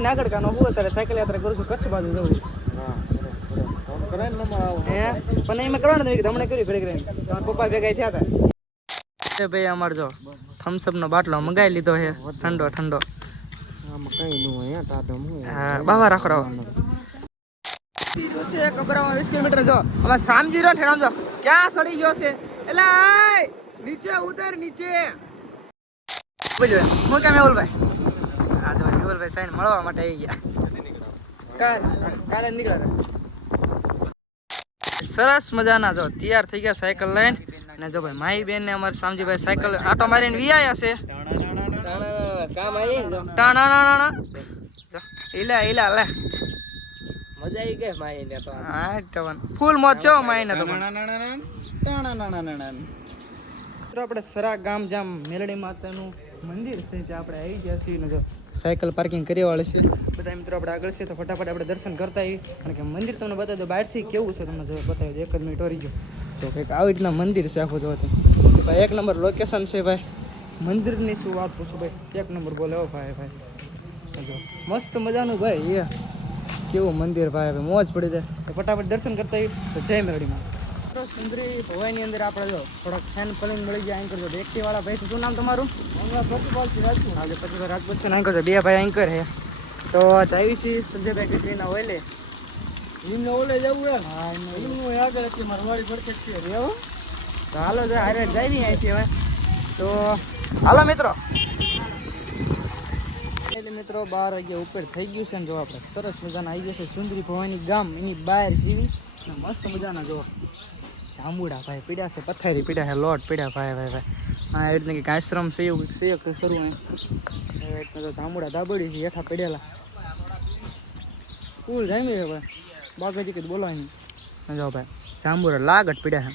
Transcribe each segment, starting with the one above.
નાગડકાનો હું અત્યારે સાયકલ યાત્રા કરું છું કચ્છ બાજુ જવું પણ એમાં કરવાનું કર્યું ઘડી તમારા પપ્પા ભેગા થયા હતા. ભાઈ અમાર જો થમ્સઅપ નો બાટલો મંગાવી લીધો છે ઠંડો ઠંડો. બાવા રાખો છે કબરામાં વીસ કિલોમીટર જો. અમારે સામજી રહ્યો ઠેરામ જો. ક્યાં સડી ગયો છે? આય! નીચે ઉતર નીચે. બોલ્યો હું કેમ મેહુલભાઈ હા તો મેહુલભાઈ સાઈન મળવા માટે આવી ગયા. કાલ કાલે નીકળ્યા સરસ મજાના જો તૈયાર થઈ ગયા સાયકલ લઈને. અને જો ભાઈ માઈ બેન ને અમારે સામજીભાઈ સાયકલ આટો મારીને વી આયા છે. ટાણા જો ઈલા ઈલા લે. મજા આવી ગઈ માઈ ને તો. હા ટવન ફૂલ મોજ છો માઈ ને તો પણ. મિત્રો આપણે સરા ગામ જામ મેલડી માતાનું મંદિર છે ત્યાં આપણે આવી ગયા છીએ ને જો સાયકલ પાર્કિંગ કરી વાળે છે. બધા મિત્રો આપણે આગળ છે તો ફટાફટ આપણે દર્શન કરતા આવી કારણ કે મંદિર તમને બતાવી દો બહારથી કેવું છે તમને જો બતાવી દો. એક જ મિનિટ ઓરી ગયો. તો કંઈક આવી રીતના મંદિર છે આખું જોવા ભાઈ એક નંબર લોકેશન છે ભાઈ. મંદિરની શું વાત પૂછું ભાઈ? એક નંબર બોલે ભાઈ ભાઈ. જો મસ્ત મજાનું ભાઈ એ કેવું મંદિર ભાઈ હવે મોજ પડી જાય. તો ફટાફટ દર્શન કરતા આવી તો જય મેરડીમાં. સુંદરી ભવાઈની અંદર આપણે જો થોડાક ફેન ફલિંગ મળી ગયા એન્કર જો એકટી વાળા ભાઈ છે. શું નામ તમારું? પ્રતિભાવ રાજપૂત. આજે પ્રતિભાવ રાજપૂત છે એન્કર છે. બે ભાઈ એન્કર છે. તો ચાવી છે સંજયભાઈ ગઢવીના ઓઇલે એમને ઓલે જવું હે હા એમને આગળ હતી મારવાડી પરફેક્ટ છે. રેવો તો હાલો જો હારે નહીં અહીંથી હવે. તો હાલો મિત્રો. એટલે મિત્રો બાર વાગ્યા ઉપર થઈ ગયું છે ને જો આપણે સરસ મજાના આવી ગયા છે સુંદરી ભવાની ગામ. એની બહાર જીવી. મસ્ત મજાના જો. જાંબુડા ભાઈ પીડ્યા છે પથ્થરી પીડ્યા છે, લોટ પીડ્યા ભાઈ ભાઈ ભાઈ. હા એ રીતના કંઈક આશ્રમ છે, એવું કંઈક છે, કંઈક ખરું અહીં. એ રીતના તો જાંબુડા દાબડી છે, હેઠા પડેલા. ફૂલ જામી છે ભાઈ. બાગાજી કંઈક બોલવાની. જો ભાઈ, જાંબુડા લાગટ પીડ્યા છે.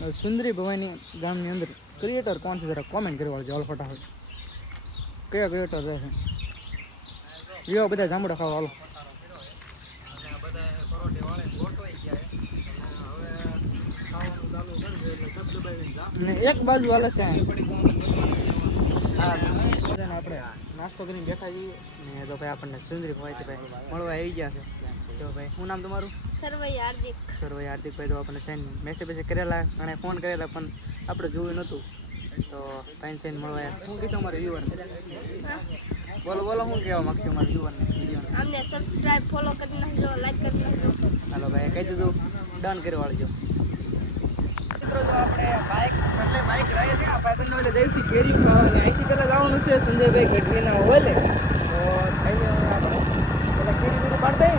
હવે સુંદરી ભવાની ગામની અંદર ક્રિએટર કોણ છે, જરા કોમેન્ટ કરી વાળજો, હાલ, ફટાફટ. કયા ક્રિએટર રહે છે? વિવો બધા જાંબુડા ખાવા, હાલો. ને એક બાજુ હાલે છે આપણે નાસ્તો કરીને બેઠા છીએ. ને તો ભાઈ આપણને સુંદરી ભવાઈથી ભાઈ મળવા આવી ગયા છે. તો ભાઈ શું નામ તમારું? સર્વૈ હાર્દિક. સર્વે હાર્દિકભાઈ તો આપણને સાઈન મેસેજ બેસેજ કરેલા અને ફોન કરેલા પણ આપણે જોયું નહોતું. તો સાઈન સાઈન મળવા. શું કીધું અમારે વ્યુઅરને બોલો બોલો શું કહેવા માગશો અમારા વ્યુઅરને અમને સબસ્ક્રાઇબ ફોલો કરી નાખજો લાઈક કરી નાખજો. હાલો ભાઈ કહી દીધું ડન કરી વાળજો. મિત્રો તો આપણે બાઇક એટલે બાઇક રાઈડ છે. આપણે એટલે જઈશું કેરી ખાવાની. અહીંથી પહેલાં જવાનું છે સંજયભાઈ ગઢવીના ઓલે તો થઈને આપણે. કેરી બીરું પાડતા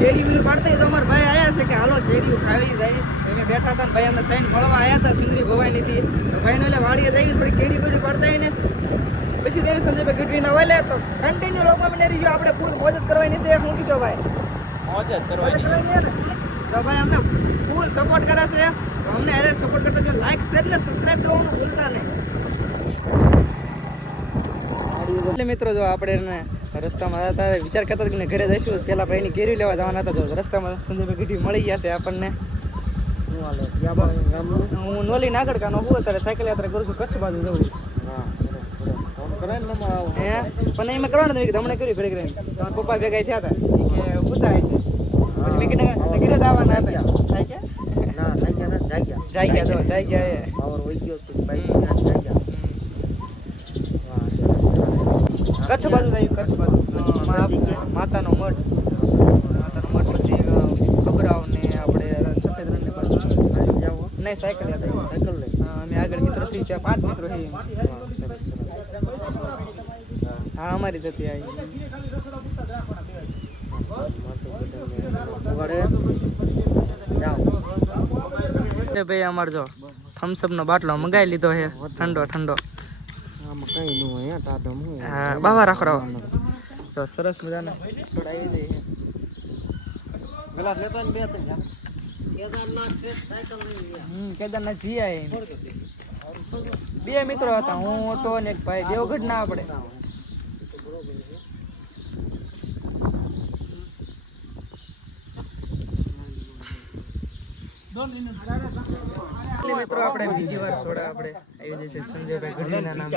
કેરી બીરું પાડતા તો અમારા ભાઈ આવ્યા છે કે હાલો કેરીઓ ખાવી જાય. એને બેઠા હતા ભાઈ અમે સાઈન મળવા આવ્યા હતા સુંદરી ભવાનીથી તો ભાઈને એટલે વાડીએ જઈ થોડી કેરી બીરું પાડતા ને. પછી દેવી સંજયભાઈ ગઢવીના ઓલે તો કન્ટિન્યુ લોકો મને રહીજો. આપણે ફૂલ મોજત કરવાની છે શું કીધો ભાઈ. મોજત કરવાની. તો ભાઈ અમને ફૂલ સપોર્ટ કરે છે. તો અમને અરે સપોર્ટ કરતા જો લાઈક શેર ને સબસ્ક્રાઇબ કરવાનું ભૂલતા નહીં. એટલે મિત્રો જો આપણે એને રસ્તામાં હતા વિચાર કરતા કે ઘરે જઈશું. પેલા ભાઈની કેરી લેવા જવાના હતા તો રસ્તામાં સંજયભાઈ ગીઠી મળી ગયા છે આપણને. હું નોલી નાગડકાનો હું અત્યારે સાયકલ યાત્રા કરું છું કચ્છ બાજુ જવું હે પણ એમાં કરવાનું નથી કીધું હમણાં કર્યું ઘડી ઘડી પપ્પા ભેગા થયા હતા કે ઉતાય છે. પછી મેં કીધું ઘરે જ આવવાના હતા. થાય તો જાય ગયા તો જાય ગયા. એ કચ્છ બાજુ જાય કચ્છ બાજુ. માતાનો મઠ માતાનો મઠ પછી અ, ને આપણે સફેદ રણની બાજુ નહીં સાયકલ સાયકલ અમે આગળ મિત્રો છીએ ચાર પાંચ મિત્રો છીએ. હા અમારી જતી આવી. એ ભાઈ અમાર જો થમ્સઅપ નો બાટલો મંગાવી લીધો છે. ઠંડો ઠંડો. હા બાવા રાખો રાખો તો સરસ મજાના. કેદારનાથ જી આયા બે મિત્રો હતા હું હતો ને એક ભાઈ. દેવગઢ ના આપણે. મિત્રો આપણે બીજી વાર સોડા આપણે આવી જશે સંજયભાઈ ગઢવીના નામ.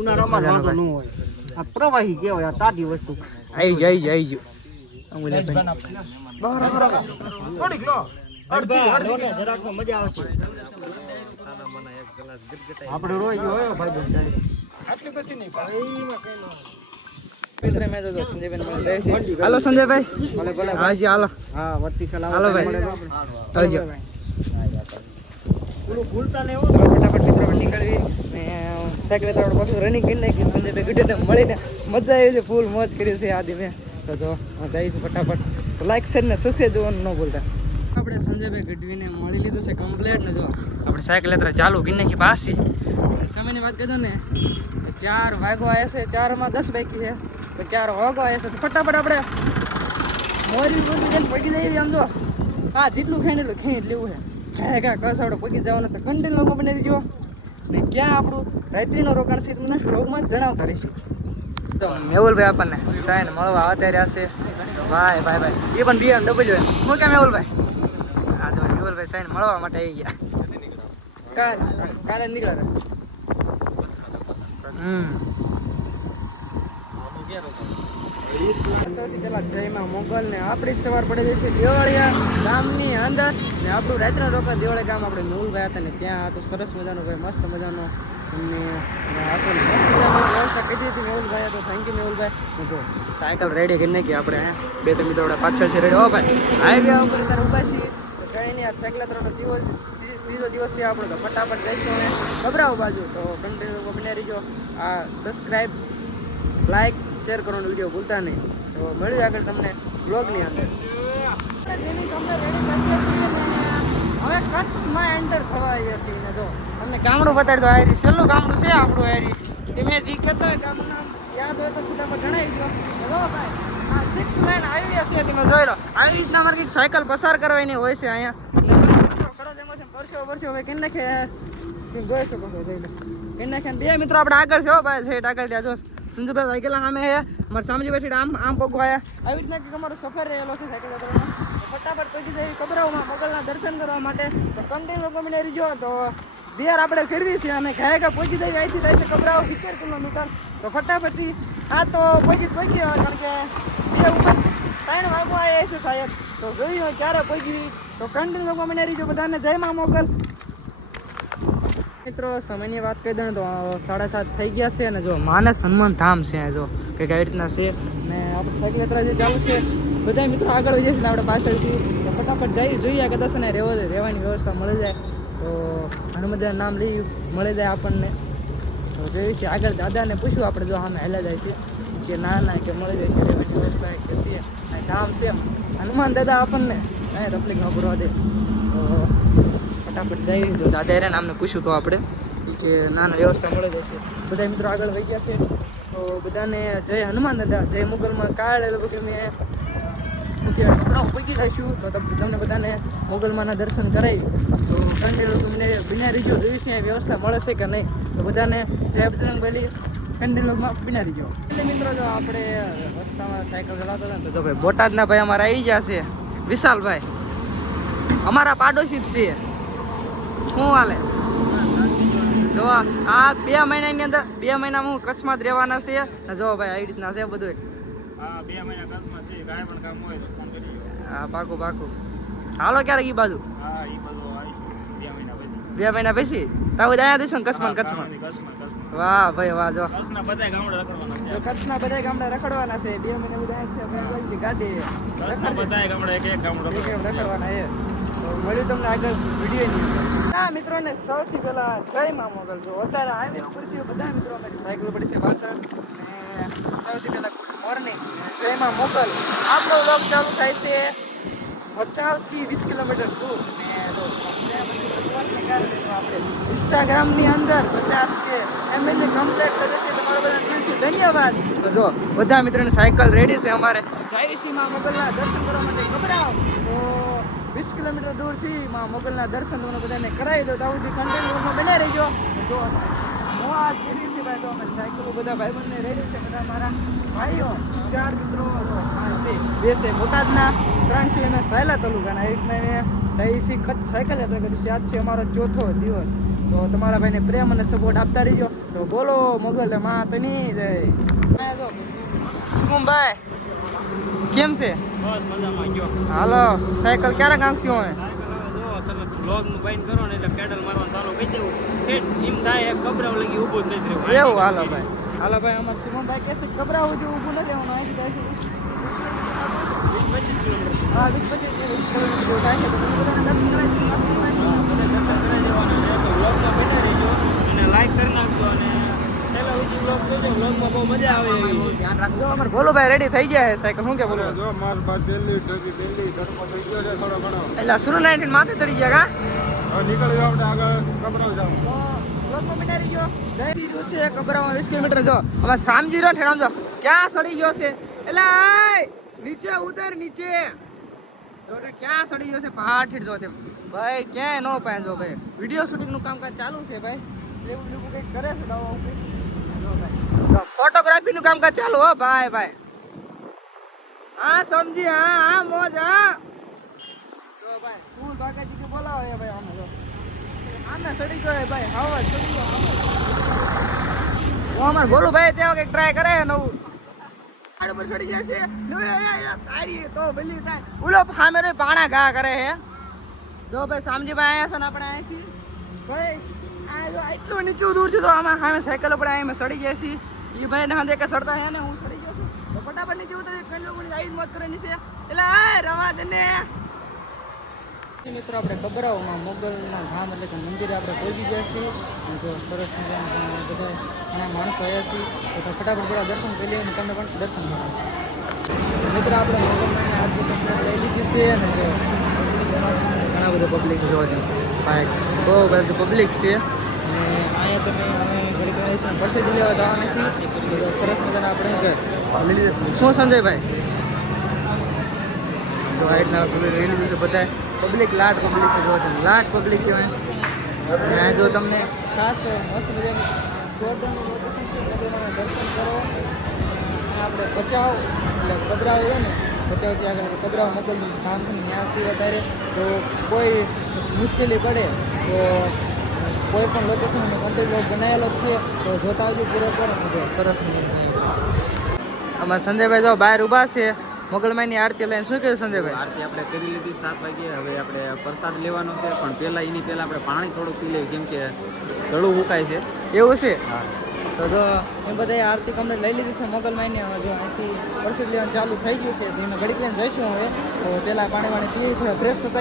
ઉનાળામાં વાંધો ન હોય. આ પ્રવાહી કહેવાય આ તાજી વસ્તુ. આવી જ આવી જ આવી જ આપણે રોઈ હોય ભાઈ મિત્ર મેં તો હાલો સંજયભાઈ હાજી હાલો હાલો ભાઈ ચલો ફટાફટ મિત્રો નીકળવી સાયકલ આપણે પાછું રનિંગ કરી નાખી સંજયભાઈ ગુડ્ડને મળીને મજા આવી છે ફૂલ મોજ કરી છે આદિ મેં. તો જો જઈશું ફટાફટ. લાઈક શેર ને સબસ્ક્રાઈબ દેવાનું ન ભૂલતા. આપણે સંજયભાઈ ગઢવીને મળી લીધું છે કમ્પ્લેટ ને જો. આપણે સાયકલ યાત્રા ચાલુ કરી નાખી પાસી સમયની વાત કહેતો ને ચાર વાગો આવ્યા છે ચારમાં દસ બાકી છે. તો ચાર વાગો આવ્યા છે. તો ફટાફટ આપણે મોરી બધું પગી જઈએ આમ જો. હા, જેટલું ખાઈને એટલું ખાઈ લેવું છે. ખાય ખા કસ પગી જવાનું તો કન્ટેન લોકો બનાવી દીજો ને ક્યાં આપણું રાત્રિનો રોકાણ છે તમને લોગમાં જણાવતા રહીશું. મેહુલભાઈ આપણને સાઈન મળવા અત્યારે હશે ભાઈ ભાઈ ભાઈ. એ પણ બિયાન ડબલ હોય હું કેમ મેહુલભાઈ હા તો મેહુલભાઈ સાઈન મળવા માટે આવી ગયા. કાલ, કાલે નીકળ્યા હમ. સૌથી પહેલા જયમાં મોગલ ને આપણી સવાર પડે જશે દેવાળિયા ગામની અંદર. ને આપણું રાત્રિનો રોકા દેવાળિયા ગામ આપણે હતા ને ત્યાં હતું સરસ મજાનો ભાઈ, મસ્ત મજાનો. વ્યવસ્થા કરી હતી મેહુલભાઈ તો થેન્ક યુ મેહુલભાઈ જો, સાયકલ રેડી કરી નાખી આપણે. બે ત્રણ મિત્રો પાછળ છે રેડી હો ભાઈ હાઈવે ઉપર ઊભા છીએ. તો કંઈ સાયકલ ત્રણ દિવસ, ત્રીજો દિવસ છે આપણો, તો ફટાફટ જઈશું અને ગભરાવો બાજુ. તો કન્ટિન્યુ બને રહીજો. આ સબસ્ક્રાઈબ લાઈક શેર કરવાનો વીડિયો ભૂલતા નહીં. તો મળ્યું આગળ તમને બ્લોગની અંદર. હવે કચ્છમાં એન્ટર થવા આવ્યા છીએ ને જો, તમને ગામડું બતાડી દો. આયરી છેલ્લું ગામડું છે આપણું આયરી. તમે જે કહેતા હોય ગામનું નામ યાદ હોય તો ફટાફટ જણાવી દો. હલો ભાઈ, આ સિક્સ લાઈન આવી હશે તમે જોઈ લો. આવી રીતના કંઈક સાયકલ પસાર કરવાની હોય છે અહીંયા. ખરો પરસ્યો હવે કેમ નાખે. જોઈ શકો છો, જોઈ કેમ નાખે બે મિત્રો આપણે આગળ છે ભાઈ, છે આગળ ત્યાં જો સંજુભાઈ ભાઈ ગયેલા સામે હે મારા સામજી બેઠી આમ આમ પગો આવ્યા આવી રીતના કે અમારો સફર રહેલો છે સાયકલ યાત્રાનો ફટાફટ પહોંચી જઈ કબરાઓમાં મોગલના દર્શન કરવા માટે તો કન્ટિન્યુ કમીને રહીજો. તો બિહાર આપણે ફેરવી છે અને ઘરે ઘરે પહોંચી જઈએ, અહીંથી થાય છે કબરાઓ સિત્તેર કિલોમીટર તો ફટાફટથી આ તો પહોંચી પહોંચી હોય, કારણ કે બે ઉપર ત્રણ વાગવા આવ્યા છે સાહેબ. તો જોયું હોય ક્યારે પહોંચી તો કંટિન્યુ લોકો મને રહીજો બધાને. જય માં મોગલ. મિત્રો સમયની વાત કહી દઉં તો સાડા સાત થઈ ગયા છે અને જો માનસ હનુમાન ધામ છે જો, કે કઈ રીતના છે. ને આપણે સાયકલ યાત્રા જે ચાલુ છે બધા મિત્રો આગળ વધી છીએ ને આપણે પાછળથી. ફટાફટ જઈ, જોઈએ કે દર્શન રહેવો રહેવાની વ્યવસ્થા મળી જાય. તો હનુમંતના નામ લઈ મળી જાય આપણને. તો જોઈએ છે આગળ દાદાને પૂછ્યું, આપણે જો સામે હેલા જાય છે, કે ના ના, કે મળી જાય છે રહેવાની વ્યવસ્થા કે છે ધામ છે. હનુમાન દાદા આપણને, કાંઈ તકલીફ ન પૂરવા દે. તો ફટાફટ જઈ જો દાદા એને અમને પૂછ્યું તો આપણે કે ના વ્યવસ્થા મળે જશે. બધા મિત્રો આગળ વહી ગયા છે. તો બધાને જય હનુમાન દાદા, જય મુગલમાં કાળ લગભગ મેં કપડાં પહોંચી જઈશું તો તમ- તમને બધાને મોગલમાના દર્શન કરાવી તો કંડેલો તમને બિના રીજો જોઈશે વ્યવસ્થા મળે છે કે નહીં. તો બધાને જય બજરંગ બલી કંડેલોમાં બિના રીજો. એટલે મિત્રો જો આપણે રસ્તામાં સાયકલ ચલાવતા હતા તો જો ભાઈ બોટાદના ભાઈ અમારા આવી ગયા છે. વિશાલભાઈ, અમારા પાડોશી જ છે શું હાલે? જો આ બે મહિનાની અંદર બે મહિનામાં હું કચ્છમાં જ રહેવાના છે ને જો ભાઈ આવી રીતના છે બધું હા બે મહિના કચ્છમાં છે. કાંઈ પણ કામ હોય તો ફોન કરી હા પાકું પાકું. હાલો ક્યારેક ઈ બાજુ? બે મહિના પછી. મહિના તાવું દયા ને કચ્છમાં કચ્છમાં? વાહ ભાઈ વાહ જો. કચ્છના બધા ગામડે રખડવાના તો કચ્છના બધા ગામડા રખડવાના છે. બે મહિના બધા છે ગાડી કચ્છના બધા ગામડે એક એક ગામડું રખડવાના તો મળ્યું તમને આગળ વીડિયો ના મિત્રોને સૌથી પહેલા જય મા મોગલ. અત્યારે હાઈવે ઉપર છે બધા મિત્રો અમારી સાયકલ પડી છે પાછળ. સૌથી પહેલા ગુડ મોર્નિંગ. જય મા મોગલ. આપણો વ્લોગ ચાલુ થાય છે ભચાઉથી વીસ કિલોમીટર દૂર. ને તો આપણે ઇન્સ્ટાગ્રામની અંદર પચાસ કે એમએલએ કમ્પ્લીટ કરે છે. તમારો બધા દિલથી ધન્યવાદ. તો જો બધા મિત્રોને સાયકલ રેડી છે અમારે. જાયસીમાં મોગલના દર્શન કરવા માટે ગભરાવ તો વીસ કિલોમીટર દૂર છે માં મોગલના દર્શન તમને બધાને કરાવી દો ત્યાં સુધી કન્ટેન્ટમાં બને રહીજો. જો હું આ કરી છે ભાઈ, તો અમે સાયકલો બધા ભાઈબંધને રેડી છે, બધા મારા ભાઈઓ, ચાર મિત્રો બે છે બોટાદના, ત્રણ છે એના સાયલા તાલુકાના. એક મેં જઈસી કચ્છ સાયકલ યાત્રા કરી છે. આજ છે અમારો ચોથો દિવસ. તો તમારા ભાઈને પ્રેમ અને સપોર્ટ આપતા રહીજો. તો બોલો મોગલ માતની જય. શુભમભાઈ કેમ છે? હાલો સાયકલ ક્યારે હવે જો તમે બ્લોગનું બાઈન કરો ને એટલે પેડલ મારવાનું ચાલુ કરી દેવું. ઠેઠ એમ થાય એક કબરાવ લગી ઊભું જ નથી રહેવું એવું હાલો ભાઈ. હાલો ભાઈ અમારે શુભમભાઈ કહેશે ગભરાવું જેવું ઊભું નથી રહેવાનું અહીંથી જાય છે. પચીસ કિલોમીટર હા વીસ પચીસ કિલોમીટર જેવું થાય છે બધાને દર્શન કરાવી દેવાના લાઈક કરી નાખજો અને ભોલુભાઈ રેડી થઈ ગયા છે સાયકલ શું કે બોલો છે એટલે સુરુ નાઇન્ટીન માથે ચડી ગયા કા નીકળી જાવ આગળ કબરાવ જાવ છે કબરામાં વીસ કિલોમીટર જો અમે સામજી રહ્યો ઠેરામ ક્યાં સડી ગયો છે એટલે નીચે ઉતર નીચે ક્યાં સડી ગયો છે પહાડ ઠીટ જો તેમ ભાઈ ક્યાંય જો ભાઈ વીડિયો શૂટિંગનું કામકાજ ચાલુ છે ભાઈ એવું એવું કંઈક કરે છે દવા નું ભાઈ કામકાજ ચાલુ હો, ભાઈ ભાઈ. હા, સમજી, હા હા, મોજ, હા. જો, ભાઈ ફૂલ બાકાજી કે બોલાવો એ, ભાઈ આને જો. આને સડી ગયો ભાઈ હવા સડી ગયો હું અમાર બોલું ભાઈ ત્યાં કંઈક ટ્રાય કરે નવું. આડ પર સડી એ તારી તો ભલી થાય ઉલો, સામે રે પાણા ઘા કરે હે જો, ભાઈ, સામજીભાઈ આયા છે ને, આપણે ભાઈ જો નીચું દૂર છે તો આમાં સામે સાયકલ આયા અમે સડી જાય છીએ. ઈ ભાઈ ના કે સડતા હે ને, હું સડી ગયો છું. તો ફટાફટ નીચે ઉતરે કઈ લોકોની આવી મોત કરવાની છે. એટલે આ રવા દે ને મિત્રો, આપણે કબરાઓમાં, મોગલના ધામ એટલે કે મંદિરે આપણે પહોંચી ગયા છીએ. જો સરસ મજાના બધા ઘણા માણસો આવ્યા છીએ. તો ફટાફટ બધા દર્શન કરી લઈએ અને તમને પણ દર્શન કરાવો મિત્રો, આપણે મોગલના આજની કમ્પ્લેટ લઈ લીધી છે અને જો ઘણા બધા પબ્લિક છે જોવા જાય બહુ બધું પબ્લિક છે. અને અહીંયા તમે અમે ઘડી ઘડી પરસેજ લેવા જવાના છીએ. સરસ મજાના આપણે ઘર. લઈ શું સંજયભાઈ? જો હાઈટના પબ્લિક લઈ લીધું છે બધા પબ્લિક લાટ પબ્લિક છે. જો તમે લાટ પબ્લિક કહેવાય. અને જો તમને ખાસ મસ્ત મજાનું છે. દર્શન કરો. આપણે બચાવ, એટલે ગભરાવ છે ને, બચાવથી આગળ ગભરાવ. મોકલનું ધામ છે ત્યાં સિવાય ત્યારે જો કોઈ મુશ્કેલી પડે, તો કોઈ પણ લોકેશન અમે કન્ટેન્ટ લોક બનાવેલો છે તો જોતા આવજો પૂરેપૂર જો સરસ અમારા સંજયભાઈ જો બહાર ઊભા છે મોગલમાઈની આરતી લઈને શું કહ્યું સંજયભાઈ? આરતી આપણે કરી લીધી સાત વાગે હવે આપણે પ્રસાદ લેવાનો છે પણ પહેલાં એની પહેલાં આપણે પાણી થોડું પી લઈએ કેમ કે ગળું ઉકાય છે. એવું છે? હા. તો જો એ બધા આરતી કમ્પ્લીટ લઈ લીધી છે મોગલમાઈની હવે જો અહીંથી પ્રસિદ્ધ લેવાનું ચાલુ થઈ ગયું છે તો એમાં ઘડીક લઈને જઈશું હવે તો પહેલાં પાણી વાણી પીવી થોડા ફ્રેશ થતા